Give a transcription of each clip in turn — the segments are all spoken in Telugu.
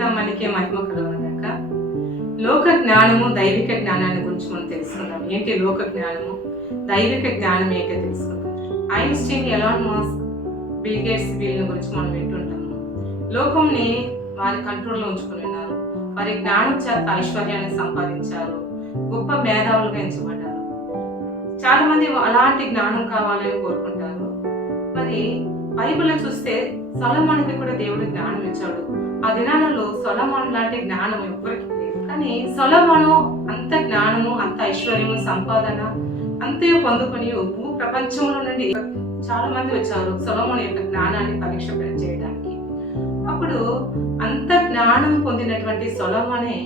నామానికే మహిమ కలుగుగాక. లోక జ్ఞానము దైవిక జ్ఞానాన్ని గురించి మనం తెలుసుకుందాం. ఏంటి లోక జ్ఞానము, దైవిక జ్ఞానం ఏంటో తెలుసుకుందాం. Einstein, Elon Musk, bill gates వీళ్ళ గురించి మనం వింటుంటాము. లోకంని వారి కంట్రోల్లో ఉంచుకుని ఉన్నారు. వారి జ్ఞానం చేత ఐశ్వర్యాన్ని సంపాదించారు. గొప్ప మేధావులుగా ఎంచబడ్డారు. చాలా మంది అలాంటి జ్ఞానం కావాలని కోరుకుంటారు. మరి బైబిల్లో చూస్తే సొలొమోనుకి కూడా దేవుడు జ్ఞానం ఇచ్చాడు. ఆ దినాలలో సొలొమోను లాంటి జ్ఞానం ఎవరికి లేదు. కానీ సొలొమోను అంత జ్ఞానము, అంత ఐశ్వర్యము, సంపాదన అంతే పొందుకొని భూ ప్రపంచంలో నుండి చాలా మంది వచ్చారు సొలొమోను యొక్క జ్ఞానాన్ని పరీక్ష చేయడానికి. అప్పుడు అంత జ్ఞానం పొందినటువంటి సొలొమోనే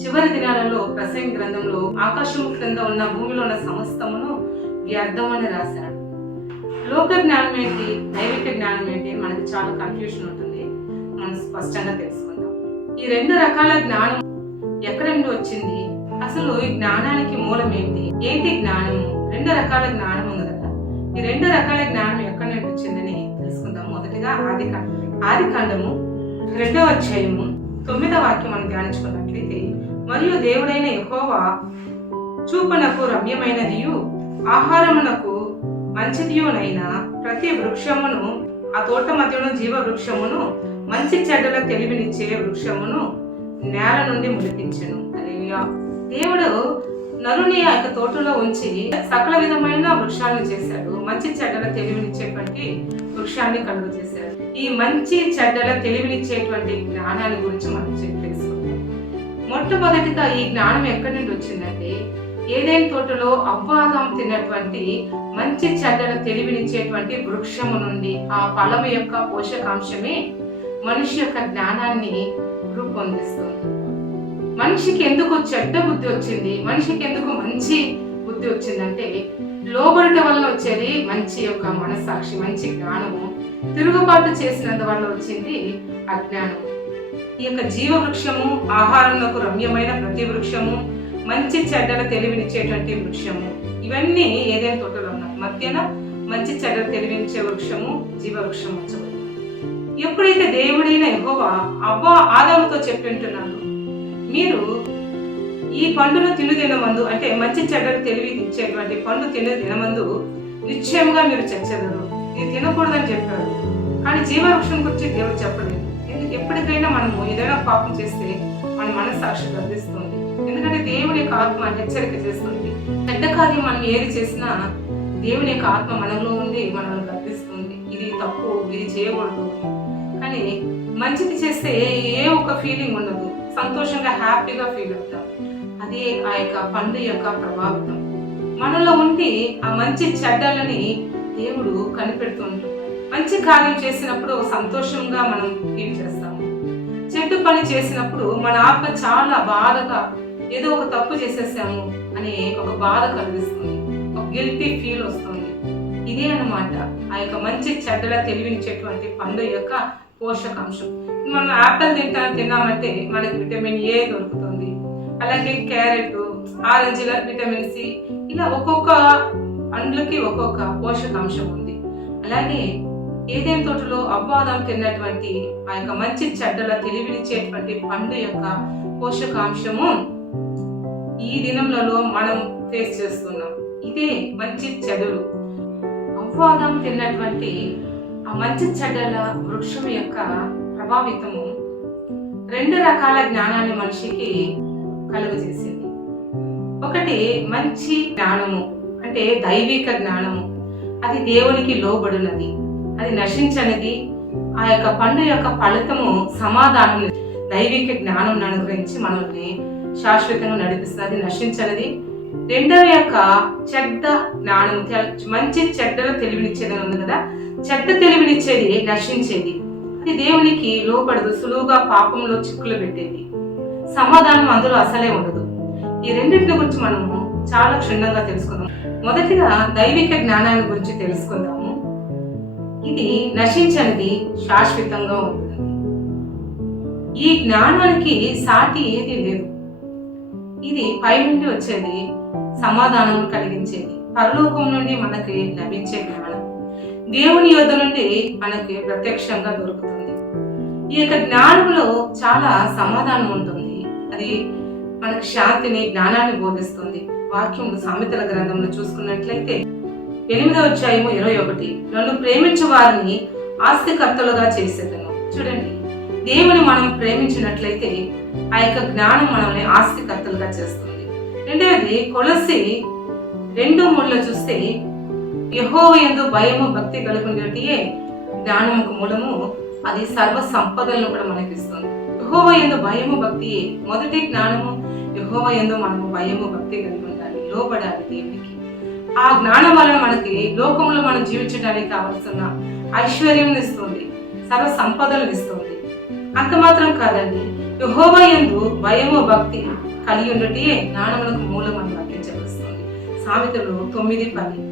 చివరి దినాలలో ప్రసంగి గ్రంథంలో ఆకాశము క్రింద ఉన్న భూమిలో ఉన్న సమస్తమును వ్యర్థమని రాశాడు. లోక జ్ఞానం ఏంటి, దైవిక జ్ఞానం ఏంటి, మనకి చాలా కన్ఫ్యూషన్ ఉంటుంది. మనం స్పష్టంగా తెలుసుకుందాం. ఈ రెండు రకాల జ్ఞానం ఎక్కడి నుండి వచ్చింది, అసలు ఈ జ్ఞానానికి మూలం ఏంటి, ఏంటి జ్ఞానము, రెండు రకాల జ్ఞానం ఉంది కదా. ఈ రెండు రకాల జ్ఞానం ఎక్కడి నుండి వచ్చిందని తెలుసుకుందాం. మొదటిగా ఆదికాండము 2వ అధ్యాయము 9వ వాక్యం మనం ధ్యానించుకున్నట్లయితే, మరియు దేవుడైన యెహోవా చూపునకు రమ్యమైనదియు ఆహారమునకు మంచిదియునైన ప్రతి వృక్షమును, ఆ తోట మధ్యను జీవ వృక్షమును, మంచి చెడ్డల తెలివినిచ్చే వృక్షమును నేల నుండి మొలిపించెను. హల్లెలూయా. దేవుడు నరుని ఆ యొక్క తోటలో ఉంచి సకల విధమైన వృక్షాలను చేశాడు. మంచి చెడ్డల తెలివినిచ్చేటువంటి వృక్షాన్ని కలుగు చేశాడు. ఈ మంచి చెడ్డల తెలివినిచ్చేటువంటి జ్ఞానాన్ని గురించి మనం తెలుసుకుందాం. మొట్టమొదటిగా ఈ జ్ఞానం ఎక్కడి నుండి వచ్చిందంటే, ఏదైనా తోటలో అవ్వాదాం తిన్నటువంటి మంచి చెడ్డల తెలివినిచ్చేటువంటి వృక్షము నుండి ఆ ఫలము యొక్క పోషకాంశమే మనిషి యొక్క జ్ఞానాన్ని రూపొందిస్తుంది. మనిషికి ఎందుకు చెడ్డ బుద్ధి వచ్చింది, మనిషికి ఎందుకు మంచి బుద్ధి వచ్చిందంటే, లోబడట వల్ల వచ్చేది మంచి యొక్క మనస్సాక్షి, మంచి జ్ఞానము. తిరుగుబాటు చేసినందువల్ల వచ్చింది అజ్ఞానము. ఈ యొక్క జీవ వృక్షము, ఆహారంలో రమ్యమైన ప్రతి వృక్షము, మంచి చెడ్డల తెలివినిచ్చేటువంటి వృక్షము, ఇవన్నీ ఏదైనా తోటలో ఉన్నాయి. మధ్యన మంచి చెడ్డల తెలివినిచ్చే వృక్షము, జీవ వృక్షం ఉంచబడింది. ఎప్పుడైతే దేవుడైన యెహోవా ఆదాముతో చెప్పింటున్నాడు, మీరు ఈ పండును తినమందు, అంటే మంచి చెడ్డలు తెలివి ఇచ్చేటువంటి పండు తినమందు నిశ్చయంగా మీరు చచ్చెదరు, ఇది తినకూడదని చెప్పాడు. కానీ జీవవృక్షం గురించి దేవుడు చెప్పలేదు. ఎప్పటికైనా మనము ఏదైనా పాపం చేస్తే మన మనస్సాక్షి గర్దిస్తుంది. ఎందుకంటే దేవుని యొక్క ఆత్మ హెచ్చరిక చేస్తుంది. చెడ్డ కార్యం మనం ఏది చేసినా దేవుని యొక్క ఆత్మ మనలో ఉండి మనల్ని గర్దిస్తుంది. ఇది తప్పు, ఇది చేయకూడదు. కానీ మంచిది చేస్తే ఏ ఒక్క ఫీలింగ్ ఉండదు, సంతోషంగా హ్యాపీగా ఫీల్ అవుతాం. అదే ఆ యొక్క పండు యొక్క ప్రభావితం మనలో ఉండి ఆ మంచి చెడ్డలని దేవుడు కనిపెడుతూ ఉంటాడు. మంచి కార్యం చేసినప్పుడు సంతోషంగా మనం ఫీల్ చేస్తాము. చెడ్డ పని చేసినప్పుడు మన ఆత్మ చాలా బాధగా, ఏదో ఒక తప్పు చేసేసాము అనే ఒక బాధ కలిగిస్తుంది, ఒక గిల్టీ ఫీల్ వస్తుంది. ఇదే అన్నమాట ఆ యొక్క మంచి చెడ్డల తెలివినిచ్చేటువంటి పండు యొక్క పోషకాంశం. మనం యాపిల్ తిన్నామంటే మనకి విటమిన్ ఏ దొరుకుతుంది. అలాగే క్యారెట్, ఆరెంజ్, విటమిన్ సి, ఇలా ఒక్కొక్క పండ్లకి ఒక్కొక్క పోషకాంశం ఉంది. అలాగే ఏదైనా తోటలో అవ్వాదాం తిన్నటువంటి ఆ యొక్క మంచి చెడ్డల తెలివినిచ్చేటువంటి పండు యొక్క పోషకాంశము ఈ దినంలో మనం ఫేస్ చేస్తున్నాం. ఇదే మంచి చెడులు. అవ్వాదాం తిన్నటువంటి ఆ మంచి చెడ్డల వృక్షం యొక్క ప్రభావితము రెండు రకాల జ్ఞానాన్ని మనిషికి కలుగజేసింది. ఒకటి మంచి జ్ఞానము, అంటే దైవిక జ్ఞానము. అది దేవునికి లోబడినది, అది నశించనిది. ఆ యొక్క పండు యొక్క ఫలితము సమాధానం. దైవిక జ్ఞానం అనుగ్రహించి మనల్ని శాశ్వతంగా నడిపిస్తుంది, నశించనిది. రెండవ యొక్క చెడ్డ జ్ఞానం, మంచి చెడ్డలు తెలివినిచ్చేది ఉంది కదా. చెడ్డ తెలివినిచ్చేది నశించేది, అది దేవునికి లోపడదు, సులువుగా పాపంలో చిక్కులు పెట్టేది. సమాధానం అందులో అసలే ఉండదు. ఈ రెండింటిని గురించి మనము చాలా క్షుణ్ణంగా తెలుసుకుందాం. మొదటిగా దైవిక జ్ఞానాన్ని గురించి తెలుసుకుందాము. ఇది నశించనిది, శాశ్వతంగా ఉంటుంది. ఈ జ్ఞానానికి సాటి ఏది లేదు. ఇది పై నుండి వచ్చేది, సమాధానం కలిగించేది, పరలోకం నుండి మనకి లభించే జ్ఞానం, దేవుని యొద్ద నుండి మనకి ప్రత్యక్షంగా దొరుకుతుంది. ఈ యొక్క జ్ఞానంలో చాలా సమాధానం ఉంటుంది. అది మనకు శాంతిని, జ్ఞానాన్ని బోధిస్తుంది. వాక్యం సామెతల గ్రంథంలో చూసుకున్నట్లయితే 8వ అధ్యాయము 21, నన్ను ప్రేమించు వారిని ఆస్తికర్తలుగా చేసేదను. చూడండి, దేవుని మనం ప్రేమించినట్లయితే ఆ యొక్క జ్ఞానం మనల్ని ఆస్తికర్తలుగా చేస్తుంది. రెండవది కొలస్సీ 2:3 చూస్తే, యెహోవా యందు భయము భక్తి కలుగునట్టే జ్ఞానముకు మూలము, అది సర్వ సంపదలను కూడా మనకి ఇస్తుంది. యెహోవా యందు భయము భక్తి, మొదటి జ్ఞానము యెహోవా యందు మనము భయము భక్తి కలిగి ఉండాలి, లోబడాలి దేవునికి. ఆ జ్ఞానం వలన మనకి లోకంలో మనం జీవించడానికి కావలసిన ఐశ్వర్యం ఇస్తుంది, సర్వ సంపదలను ఇస్తుంది. అంత మాత్రం కాదండి, యెహోవా యందు భయము భక్తి కలిగి ఉండటే జ్ఞానములకు మూలం అని వాక్యం చెప్తుంది. సామెతలు 9:10.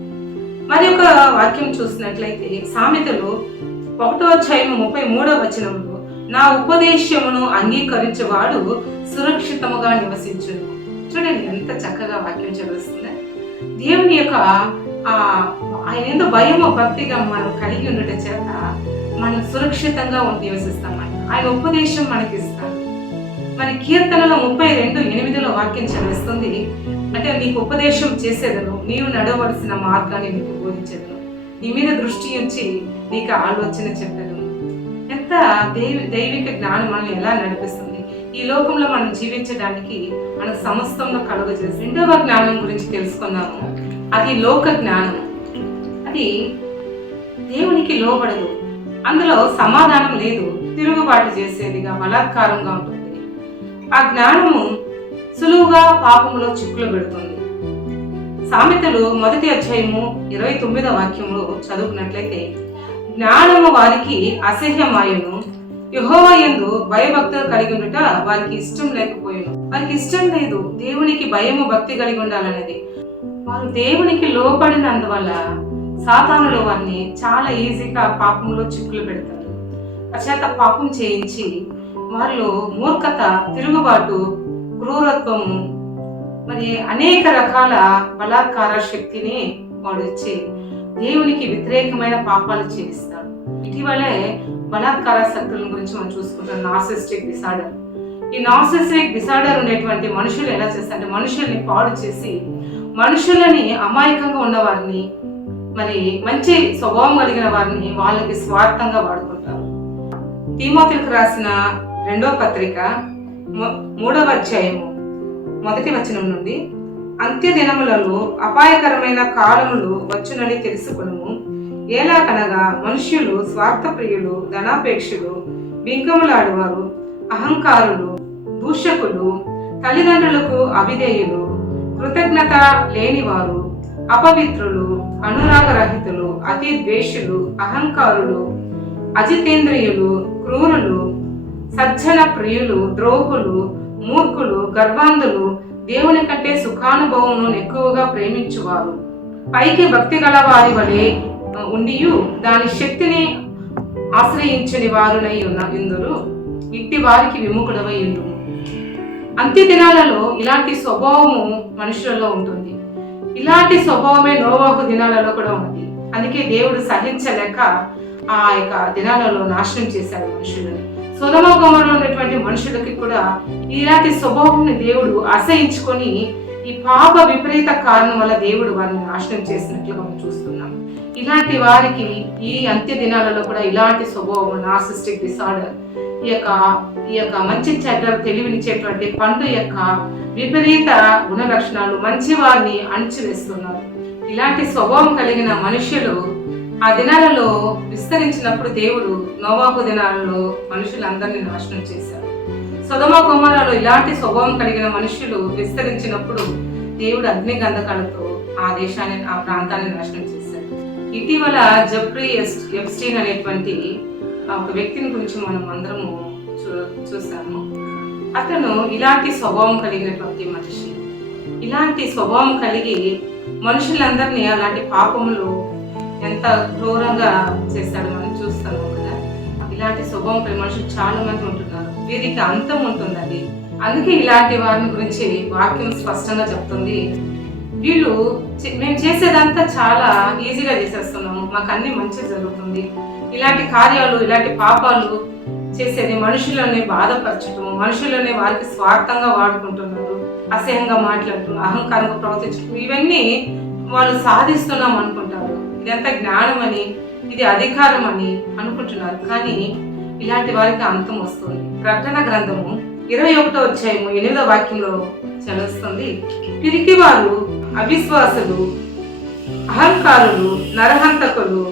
మరి ఒక వాక్యం చూసినట్లయితే సామెతలు 1వ అధ్యాయం 33వ వచనంలో, నా ఉపదేశమును అంగీకరించేవాడు సురక్షితముగా నివసించును. చూడండి ఎంత చక్కగా వాక్యం చదువుతుంది. దేవుని యొక్క ఆయన ఏదో భయము భక్తిగా మనం కలిగి ఉండటం చేత మనం సురక్షితంగా నివసిస్తామంట. ఆయన ఉపదేశం మనకి ఇస్తాడు. మరి కీర్తనలో 32:8 వాక్యం చదివిస్తుంది, అంటే నీకు ఉపదేశం చేసేదను, నీవు నడవలసిన మార్గాన్ని నీకు బోధించేదను, నీ మీద దృష్టి ఉంచి నీకు ఆలోచన చెప్పేదను. ఎంత దైవిక జ్ఞానం మనల్ని ఎలా నడిపిస్తుంది, ఈ లోకంలో మనం జీవించడానికి మన సమస్తంలో కలుగజేసి. 2వ జ్ఞానం గురించి తెలుసుకున్నాము. అది లోక జ్ఞానం. అది దేవునికి లోబడదు, అందులో సమాధానం లేదు, తిరుగుబాటు చేసేదిగా, బలాత్కారంగా ఉంటుంది. ఆ జ్ఞానము సులువుగా పాపంలో చిక్కులు పెడుతుంది. సామెతలు 1వ అధ్యాయము 29వ వాక్యంలో చదువుకున్నట్లయితే, జ్ఞానము వారికి అసహ్యమాయను, యెహోవా యందు భయభక్తులు కలిగి ఉండుట వారికి ఇష్టం లేకపోయాను. వారికి ఇష్టం లేదు దేవునికి భయము భక్తి కలిగి ఉండాలనేది. వారు దేవునికి లోబడినందువల్ల సాతానులు వారిని చాలా ఈజీగా పాపంలో చిక్కులు పెడతారు. అచేత పాపం చేయించి వారిలో మూర్ఖత, తిరుగుబాటు, క్రూరత్వము, మరి అనేక రకాల బలాత్కార శక్తిని వాడు ఇచ్చి దేవునికి వ్యతిరేకమైన పాపాలు చేయిస్తాడు. ఇటీవలే బలాత్కార శక్తుల గురించి మనం చూసుకుంటాం. Narcissistic disorder. ఈ నార్సిస్టిక్ డిసార్డర్ ఉండేటువంటి మనుషులు ఎలా చేస్తారంటే, మనుషుల్ని పాడు చేసి మనుషులని, అమాయకంగా ఉన్న వారిని, మరి మంచి స్వభావం కలిగిన వారిని వాళ్ళకి స్వార్థంగా వాడుకుంటారు. తిమోతికి రాసిన 2వ పత్రిక 3వ అధ్యాయము 1వ వచనం నుండి, అంత్య దినములలో అపాయకరమైన కాలములు వచ్చునని తెలుసుకును. ఎలాగనగా మనుష్యులు స్వార్థప్రియులు, ధనాపేక్షులు, బింకములాడువారు, అహంకారులు, దూషకులు, తల్లిదండ్రులకు అవిధేయులు, కృతజ్ఞత లేనివారు, అపవిత్రులు, అనురాగరహితులు, అతి ద్వేషులు, అహంకారులు, అజితేంద్రియులు, క్రూరులు, సజ్జన ప్రియులు, ద్రోహులు, మూర్ఖులు, గర్వాంధులు, దేవుని కంటే సుఖానుభవమును ఎక్కువగా ప్రేమించువారు, పైకి భక్తి గల వారి వలె ఉండియు దాని శక్తిని ఆశ్రయించని వారునై ఇందురు, ఇట్టి వారికి విముఖుడవై ఉండుము. అంత్య దినాలలో ఇలాంటి స్వభావము మనుషులలో ఉంటుంది. ఇలాంటి స్వభావమే నోవాహు దినాలలో కూడా ఉంది. అందుకే దేవుడు సహించలేక ఆ యొక్క దినాలలో నాశనం చేశాడు మనుషులని. సొదొమ గొమొర్రాలో ఉన్నటువంటి మనుషులకి కూడా ఇలాంటి స్వభావాన్ని దేవుడు అసహించుకొని ఈ పాప విపరీత కారణం వల్ల దేవుడు వారిని నాశనం చేసినట్లుగా మనం చూస్తున్నాం. ఇలాంటి వారికి ఈ అంత్య దినాలలో కూడా ఇలాంటి స్వభావం, నార్సిస్టిక్ డిసార్డర్, ఈ యొక్క మంచి చెడ్డ తెలివినిచ్చేటువంటి పండు యొక్క విపరీత గుణ లక్షణాలు మంచి వారిని అణచివేస్తున్నారు. ఇలాంటి స్వభావం కలిగిన మనుషులు ఆ దినాలలో విస్తరించినప్పుడు దేవుడు నోవాహు దినాలలో మనుషులందరినీ నాశనం చేశారు. సొదొమ గొమొర్రాలో ఇలాంటి స్వభావం కలిగిన మనుషులు విస్తరించినప్పుడు దేవుడు అగ్ని గంధకాలతో ఆ దేశాన్ని, ఆ ప్రాంతాన్ని నాశనం చేశారు. ఇటీవల జెఫ్రీ ఎప్స్టీన్ అనేటువంటి ఒక వ్యక్తిని గురించి మనం అందరము చూసాము. అతను ఇలాంటి స్వభావం కలిగినటువంటి మనిషి. ఇలాంటి స్వభావం కలిగి మనుషులందరినీ అలాంటి పాపములు ఎంత క్రూరంగా చేశాడు మనం చూస్తాము కదా. ఇలాంటి స్వభావం కలిగిన మనుషులు చాలా మంది ఉంటున్నారు. వీరికి అంతం ఉంటుందండి. అందుకే ఇలాంటి వారిని గురించి వాక్యం స్పష్టంగా చెప్తుంది. వీళ్ళు మేము చేసేదంతా చాలా ఈజీగా చేసేస్తున్నాము, మాకు అన్ని మంచి జరుగుతుంది, ఇలాంటి కార్యాలు, ఇలాంటి పాపాలు చేసేది మనుషులని బాధపరచడం, మనుషులని వారికి స్వార్థంగా వాడుకుంటున్నారు, అసహ్యంగా మాట్లాడటం, అహంకారంగా ప్రవర్తించడం, ఇవన్నీ వాళ్ళు సాధిస్తున్నాం అనుకుంటారు. ఇదంతా జ్ఞానం అని, ఇది అధికారం అని అనుకుంటున్నారు. కానీ ఇలాంటి వారికి అంతం వస్తుంది. ప్రకటన గ్రంథము 21వ అధ్యాయము 8వ వాక్యంలో చదువుతుంది, పిరికివారు, అవిశ్వాసులు, అహంకారులు, నరహంతకులు,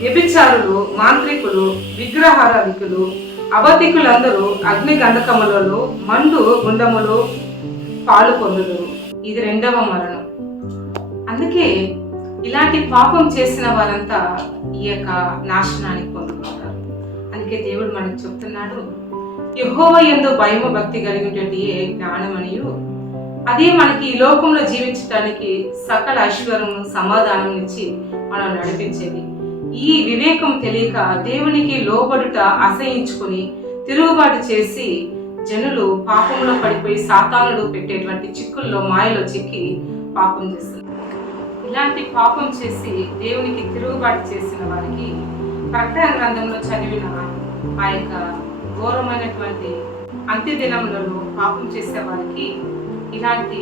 వ్యభిచారులు, మాంత్రికులు, విగ్రహారాధికులు, అబద్ధికులందరూ అగ్ని గంధకములలో మండు గుండములు పాలు పొందుదురు. ఇది 2వ మరణం. అందుకే ఇలాంటి పాపం చేసిన వారంతా ఈ యొక్క నాశనానికి పొందుకుంటారు. అందుకే దేవుడు మనకు చెప్తున్నాడు, యెహోవా యందు భయము భక్తి కలిగినటువంటి జ్ఞానమనియు, అదే మనకి ఈ లోకంలో జీవించడానికి సకల ఐశ్వర్యం సమాధానం ఇచ్చి మనం నడిపించేది. ఈ వివేకం తెలియక దేవునికి లోబడుట అసహించుకొని తిరుగుబాటు చేసి జనులు పాపంలో పడిపోయి సాతానుడు పెట్టేటువంటి చిక్కుల్లో మాయలో చిక్కి పాపం చేస్తున్నారు. ఇలాంటి పాపం చేసి దేవునికి తిరుగుబాటు చేసిన వారికి ప్రకటన గ్రంథంలో చదివిన ఆ యొక్క ఘోరమైనటువంటి అంత్య దినములలో పాపం చేసే వారికి ఇలాంటి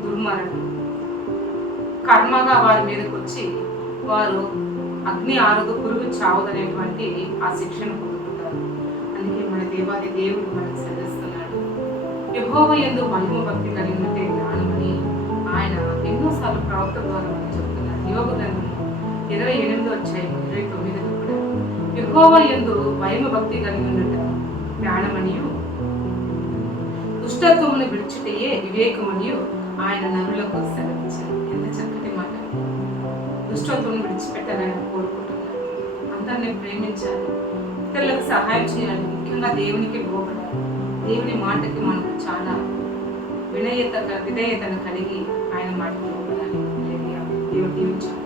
దుర్మరణం కర్మగా వారి మీదకి వచ్చి వారు అగ్ని ఆరదు, పురుగు చావదనేటువంటి ఆ శిక్షను పొందుకుంటారు. అందుకే మన దేవాది దేవుడు మనకు సెలవిస్తున్నాడు, యెహోవా యందు భయము భక్తి కలిగినట్టే జ్ఞానమని ఆయన ఎన్నోసార్లు ప్రవక్త ద్వారా మనకు చెప్తున్నారు. యోగు గ్రంథము 28వ అధ్యాయం 29 కూడా యెహోవా యందు భయము భక్తి కలిగినట్ట జ్ఞానమనియు, దుష్టత్వమును విడిచుటయే వివేకమనియు ఆయన నరులకు సెలవించారు. ఎంత చక్కటి మాట! దుష్టత్వం విడిచిపెట్టాలని కోరుకుంటున్నారు. అందరినీ ప్రేమించాలి, ఇతరులకు సహాయం చేయాలి, ముఖ్యంగా దేవునికి లోబడాలి. దేవుని మాటకి మనం చాలా విధేయతను కలిగి ఆయన మాటకి లోబడాలి. దేవుడు దీవించాలి.